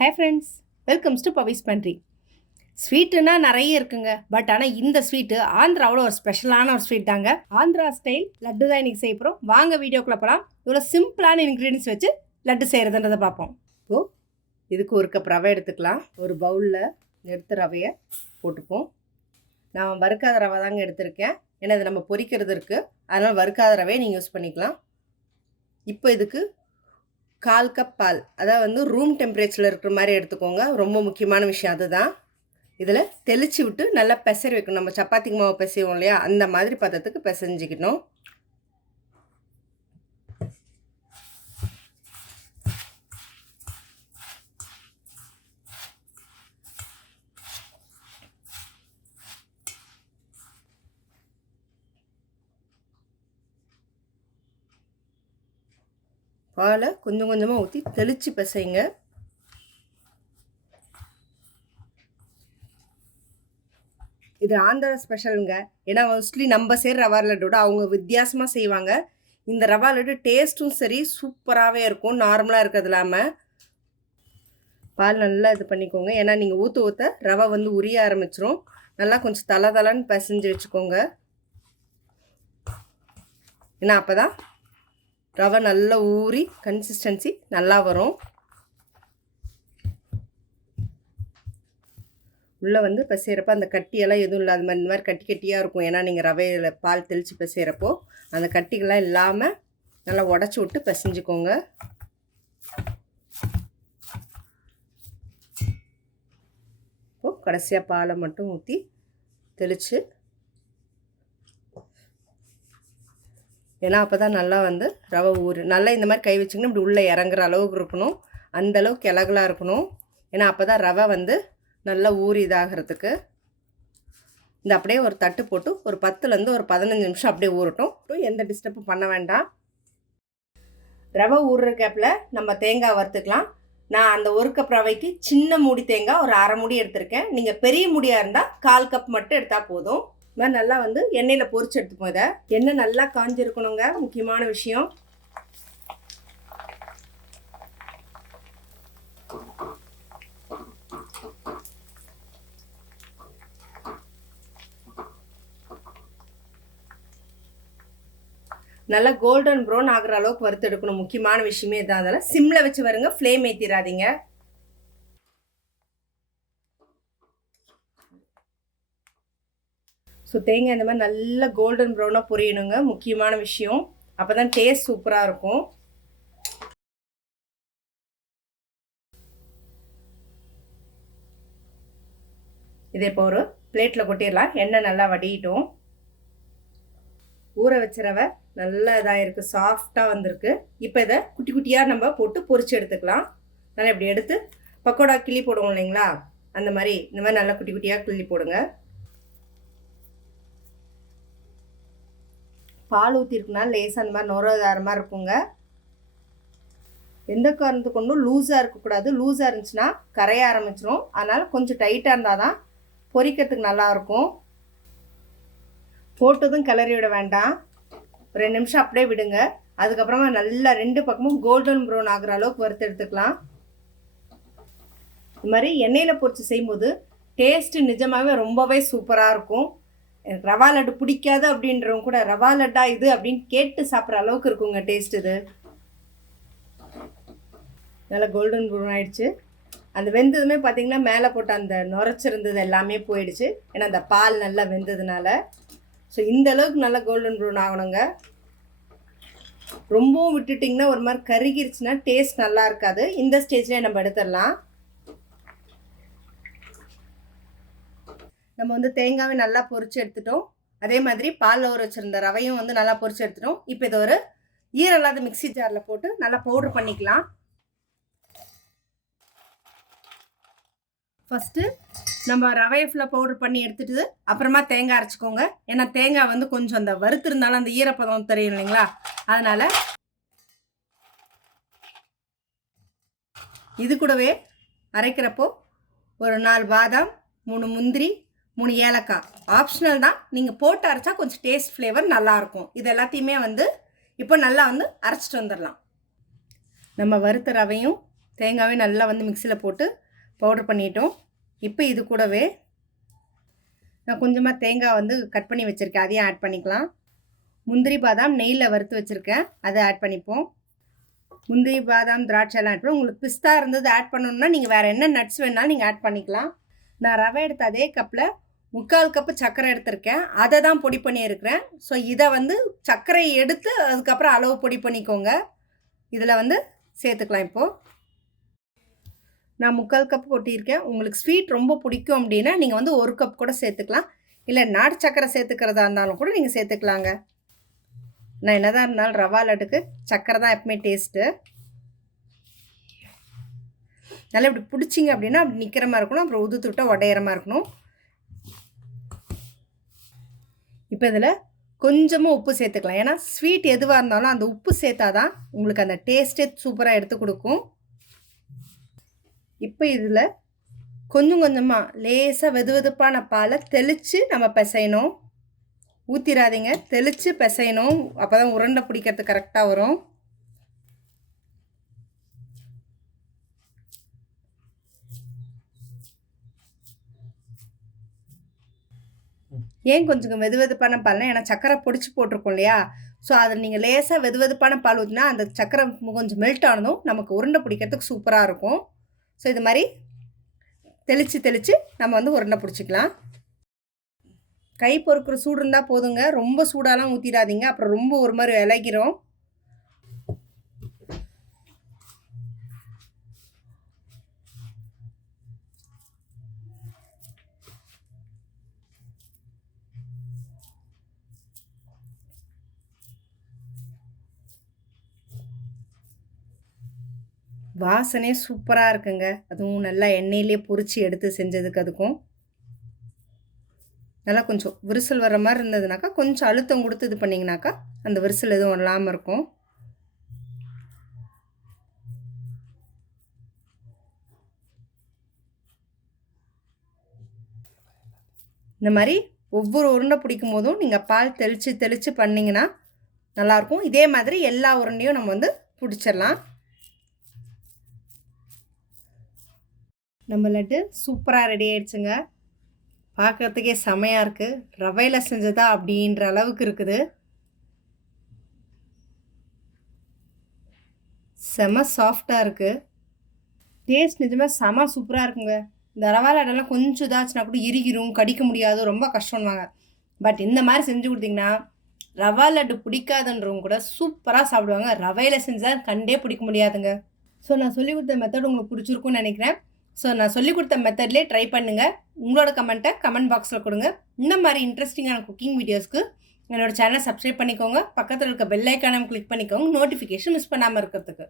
Hi friends, welcomes to பவிஸ் பண்ட்ரி. ஸ்வீட்டுன்னா நிறைய இருக்குங்க. But ஆனால் இந்த ஸ்வீட்டு ஆந்திராவோட ஒரு ஸ்பெஷலான ஒரு ஸ்வீட் தாங்க. ஆந்திரா ஸ்டைல் லட்டு தான் இன்றைக்கி செய்ய போகிறோம். வாங்க வீடியோக்குள்ளே போகலாம். இவ்வளோ சிம்பிளான இன்க்ரீடியன்ஸ் வச்சு லட்டு செய்கிறதுன்றதை பார்ப்போம். இப்போது இதுக்கு ஒரு கப் ரவை எடுத்துக்கலாம். ஒரு பவுலில் எடுத்து ரவையை போட்டுப்போம். நான் வறுக்காத ரவை தாங்க எடுத்திருக்கேன். ஏன்னா இது நம்ம பொரிக்கிறது இருக்குது, அதனால் வறுக்காத ரவையை நீங்கள் யூஸ் பண்ணிக்கலாம். இப்போ இதுக்கு 1/4 கப் பால், அதாவது ரூம் டெம்பரேச்சரில் இருக்கிற மாதிரி எடுத்துக்கோங்க. ரொம்ப முக்கியமான விஷயம் அதுதான். இதில் தெளித்து விட்டு நல்லா பெசரி வைக்கணும். நம்ம சப்பாத்திக்கு மாவு பிசைவோம் இல்லையா, அந்த மாதிரி பதத்துக்கு பிசைஞ்சிக்கணும். பாலை கொஞ்சம் கொஞ்சமாக ஊற்றி தெளித்து பிசைங்க. இது ஆந்திரா ஸ்பெஷலுங்க. ஏன்னா மோஸ்ட்லி நம்ம செய்கிற ரவா லட்டோட அவங்க வித்தியாசமாக செய்வாங்க. இந்த ரவா லட்டு டேஸ்ட்டும் சரி சூப்பராகவே இருக்கும், நார்மலாக இருக்கிறது இல்லாமல். பால் நல்லா இது பண்ணிக்கோங்க. ஏன்னா நீங்கள் ஊற்ற ஊற்ற ரவை உரிய ஆரம்பிச்சிரும். நல்லா கொஞ்சம் தளன்னு பிசைஞ்சு வச்சுக்கோங்க. ஏன்னா அப்போ தான் ரவை நல்லா ஊறி கன்சிஸ்டன்சி நல்லா வரும். உள்ளே பிசைகிறப்ப அந்த கட்டியெல்லாம் எதுவும் இல்லாத மாதிரி இந்த மாதிரி கட்டி கட்டியாக இருக்கும். ஏன்னா நீங்கள் ரவையில் பால் தெளித்து பிசைகிறப்போ அந்த கட்டிகள்லாம் இல்லாமல் நல்லா உடச்சி விட்டு பிசைஞ்சுக்கோங்க. இப்போது கடைசியாக பாலை மட்டும் ஊற்றி தெளித்து, ஏன்னா அப்போ தான் நல்லா ரவை ஊறு நல்லா இந்த மாதிரி கை வச்சிங்கன்னா இப்படி உள்ளே இறங்குற அளவுக்கு இருக்கணும். அந்தளவுக்கு இலகலாக இருக்கணும். ஏன்னா அப்போ தான் ரவை நல்லா ஊறி இதாகிறதுக்கு. இந்த அப்படியே ஒரு தட்டு போட்டு ஒரு 10லேருந்து ஒரு 15 நிமிஷம் அப்படியே ஊறட்டும். எந்த டிஸ்டர்பும் பண்ண வேண்டாம். ரவை ஊறுற கேப்பில் நம்ம தேங்காய் வறுத்துக்கலாம். நான் அந்த 1 கப் ரவைக்கு சின்ன மூடி தேங்காய் ஒரு 1/2 மூடி எடுத்திருக்கேன். நீங்கள் பெரிய மூடியாக இருந்தால் 1/4 கப் மட்டும் எடுத்தால் போதும். இது மாதிரி நல்லா எண்ணெயில் பொரிச்சு எடுத்துப்போம். இதை எண்ணெய் நல்லா காஞ்சிருக்கணுங்க, முக்கியமான விஷயம். நல்லா கோல்டன் ப்ரௌன் ஆகிற அளவுக்கு வறுத்து எடுக்கணும். முக்கியமான விஷயமே தான். அதெல்லாம் சிம்மில் வச்சு வருங்க, ஃப்ளேம் ஏற்றிடாதீங்க. ஸோ தேங்காய் இந்த மாதிரி நல்லா கோல்டன் ப்ரௌனாக பொரியணுங்க, முக்கியமான விஷயம். அப்போ தான் டேஸ்ட் சூப்பராக இருக்கும். இதே இப்போ ஒரு பிளேட்டில் கொட்டிடலாம். எண்ணெய் நல்லா வடியிட்டோம். ஊற வச்ச ரவை நல்லா இதாக இருக்குது, சாஃப்டாக வந்திருக்கு. இப்போ இதை குட்டி குட்டியாக நம்ம போட்டு பொரிச்சு எடுத்துக்கலாம். நல்லா இப்படி எடுத்து பக்கோடா கிள்ளி போடுவோம் இல்லைங்களா, அந்த மாதிரி இந்த மாதிரி நல்லா குட்டி குட்டியாக கிள்ளி போடுங்க. பால் ஊற்றிருக்குனால லேசாக அந்த மாதிரி நுரதார மாதிரி இருக்குங்க. எந்த காரணத்து கொண்டும் லூஸாக இருக்கக்கூடாது. லூஸாக இருந்துச்சுன்னா கரைய ஆரம்பிச்சிடும். அதனால் கொஞ்சம் டைட்டாக இருந்தால் தான் பொரிக்கிறதுக்கு நல்லாயிருக்கும். போட்டதும் கிளறி விட வேண்டாம். 2 நிமிஷம் அப்படியே விடுங்க. அதுக்கப்புறமா நல்லா 2 பக்கமும் கோல்டன் ப்ரௌன் ஆகிற அளவுக்கு வறுத்து எடுத்துக்கலாம். இது மாதிரி எண்ணெயில் பொரிச்சு செய்யும்போது டேஸ்ட்டு நிஜமாகவே ரொம்பவே சூப்பராக இருக்கும். எனக்கு ரவா லட்டு பிடிக்காது அப்படின்றவங்க கூட ரவா லட்டா இது அப்படின்னு கேட்டு சாப்பிட்ற அளவுக்கு இருக்குங்க டேஸ்ட். இது நல்லா கோல்டன் ப்ரௌன் ஆகிடுச்சு. அந்த வெந்ததுமே பார்த்திங்கன்னா மேலே போட்ட அந்த நுரைச்சிருந்தது எல்லாமே போயிடுச்சு. ஏன்னா அந்த பால் நல்லா வெந்ததுனால. ஸோ இந்த அளவுக்கு நல்லா கோல்டன் ப்ரௌன் ஆகணுங்க. ரொம்பவும் விட்டுட்டிங்கன்னா ஒரு மாதிரி கருகிருச்சுன்னா டேஸ்ட் நல்லா இருக்காது. இந்த ஸ்டேஜ்லேயே நம்ம எடுத்துடலாம். நம்ம தேங்காவை நல்லா பொரிச்சு எடுத்துட்டோம். அதே மாதிரி பாலில் ஊற வச்சுருந்த ரவையும் நல்லா பொரிச்சு எடுத்துட்டோம். இப்போ இதை ஒரு ஈரம் இல்லாத மிக்சி ஜாரில் போட்டு நல்லா பவுடர் பண்ணிக்கலாம். ஃபஸ்ட்டு நம்ம ரவையை ஃபுல்லாக பவுடர் பண்ணி எடுத்துட்டு அப்புறமா தேங்காய் அரைச்சிக்கோங்க. ஏன்னா தேங்காய் கொஞ்சம் அந்த வறுத்திருந்தாலும் அந்த ஈரப்பதம் தெரியும் இல்லைங்களா, அதனால் இது கூடவே அரைக்கிறப்போ ஒரு 4 பாதாம், 3 முந்திரி, 3 ஏலக்காய் ஆப்ஷனல் தான். நீங்கள் போட்டு அரைச்சா கொஞ்சம் டேஸ்ட் ஃப்ளேவர் நல்லாயிருக்கும். இது எல்லாத்தையுமே இப்போ நல்லா அரைச்சிட்டு வந்துடலாம். நம்ம வறுத்த ரவையும் தேங்காவே நல்லா வந்து மிக்சியில் போட்டு பவுடர் பண்ணிட்டோம். இப்போ இது கூடவே நான் கொஞ்சமாக தேங்காய் வந்து கட் பண்ணி வச்சுருக்கேன், அதையும் ஆட் பண்ணிக்கலாம். முந்திரி பாதாம் நெய்யில் வறுத்து வச்சுருக்கேன், அதை ஆட் பண்ணிப்போம். முந்திரி பாதாம் திராட்சைலாம் ஆட் பண்ணி, உங்களுக்கு பிஸ்தா இருந்தது ஆட் பண்ணணுன்னா நீங்கள் வேறு என்ன நட்ஸ் வேணாலும் நீங்கள் ஆட் பண்ணிக்கலாம். நான் ரவை எடுத்த அதே கப்பில் 3/4 கப்பு சர்க்கரை எடுத்திருக்கேன், அதை தான் பொடி பண்ணியிருக்கிறேன். ஸோ இதை வந்து சர்க்கரை எடுத்து அதுக்கப்புறம் அளவு பொடி பண்ணிக்கோங்க. இதில் வந்து சேர்த்துக்கலாம். இப்போது நான் 3/4 கப் கொட்டியிருக்கேன். உங்களுக்கு ஸ்வீட் ரொம்ப பிடிக்கும் அப்படின்னா நீங்கள் வந்து 1 கப் கூட சேர்த்துக்கலாம். இல்லை நாட்டு சர்க்கரை சேர்த்துக்கிறதா இருந்தாலும் கூட நீங்கள் சேர்த்துக்கலாங்க. நான் என்னதான் இருந்தாலும் ரவா லட்டுக்கு சர்க்கரை தான் எப்பவுமே டேஸ்ட்டு. நல்லா இப்படி பிடிச்சிங்க அப்படின்னா அப்படி நிற்கிற மாதிரி இருக்கணும், அப்புறம் உதுத்து விட்டால் உடையிற மாதிரி இருக்கணும். இப்போ இதில் கொஞ்சமாக உப்பு சேர்த்துக்கலாம். ஏன்னா ஸ்வீட் எதுவாக இருந்தாலும் அந்த உப்பு சேர்த்தா தான் உங்களுக்கு அந்த டேஸ்ட்டே சூப்பராக எடுத்து கொடுக்கும். இப்போ இதில் கொஞ்சம் கொஞ்சமாக லேசாக வெதுவெதுப்பான பாலை தெளித்து நம்ம பிசையணும். ஊற்றிடாதீங்க, தெளித்து பிசையணும். அப்போ தான் உருண்டை பிடிக்கிறதுக்கு கரெக்டாக வரும். ஏன் கொஞ்சம் வெதுவெதுப்பான பால்னா, ஏன்னா சர்க்கரை பொடிச்சு போட்டிருக்கோம் இல்லையா? ஸோ அதில் நீங்கள் லேசாக வெதுவெதுப்பான பால் ஊற்றினா அந்த சர்க்கரை கொஞ்சம் மெல்ட் ஆனதும் நமக்கு உருண்டை பிடிக்கிறதுக்கு சூப்பராக இருக்கும். ஸோ இது மாதிரி தெளித்து நம்ம வந்து உருண்டை பிடிச்சிக்கலாம். கை பொறுக்கிற சூடு இருந்தால் போதுங்க, ரொம்ப சூடாலாம் ஊற்றிடாதீங்க, அப்புறம் ரொம்ப ஒரு மாதிரி இலகிரும். வாசனை சூப்பராக இருக்குங்க, அதுவும் நல்லா எண்ணெயிலே பொரிச்சு எடுத்து செஞ்சதுக்கு. அதுக்கும் நல்லா கொஞ்சம் விரிசல் வர்ற மாதிரி இருந்ததுனாக்கா கொஞ்சம் அழுத்தம் கொடுத்து இது பண்ணிங்கனாக்கா அந்த விரிசல் எதுவும் இல்லாமல் இருக்கும். இந்த மாதிரி ஒவ்வொரு உருண்டை பிடிக்கும் போதும் நீங்கள் பால் தெளித்து பண்ணிங்கன்னா நல்லாயிருக்கும். இதே மாதிரி எல்லா உருண்டையும் நம்ம வந்து பிடிச்சிடலாம். நம்ம லட்டு சூப்பராக ரெடி ஆகிடுச்சுங்க. பார்க்குறதுக்கே செமையாக இருக்குது. ரவையில் செஞ்சதா அப்படின்ற அளவுக்கு இருக்குது. செம சாஃப்டாக இருக்குது. டேஸ்ட் நிஜமாக செம சூப்பராக இருக்குங்க. இந்த ரவா லட்டெல்லாம் கொஞ்சம் இதாச்சுன்னா கூட இறுகிரும், கடிக்க முடியாது, ரொம்ப கஷ்டம்வாங்க. பட் இந்த மாதிரி செஞ்சு கொடுத்தீங்கன்னா ரவா லட்டு பிடிக்காதுன்றவங்க கூட சூப்பராக சாப்பிடுவாங்க. ரவையில் செஞ்சால் கண்டே பிடிக்க முடியாதுங்க. ஸோ நான் சொல்லிக் கொடுத்த மெத்தட் உங்களுக்கு பிடிச்சிருக்குன்னு நினைக்கிறேன். ஸோ நான் சொல்லிக் கொடுத்த மெத்தட்லேயே ட்ரை பண்ணுங்கள். உங்களோட கமெண்ட்டை கமெண்ட் பாக்ஸில் கொடுங்க. இந்த மாதிரி இன்ட்ரெஸ்டிங்கான குக்கிங் வீடியோஸ்க்கு என்னோடய சேனலை சப்ஸ்கிரைப் பண்ணிக்கோங்க. பக்கத்தில் இருக்க பெல் ஐக்கானை கிளிக் பண்ணிக்கோங்க, நோட்டிஃபிகேஷன் மிஸ் பண்ணாமல் இருக்கிறதுக்கு.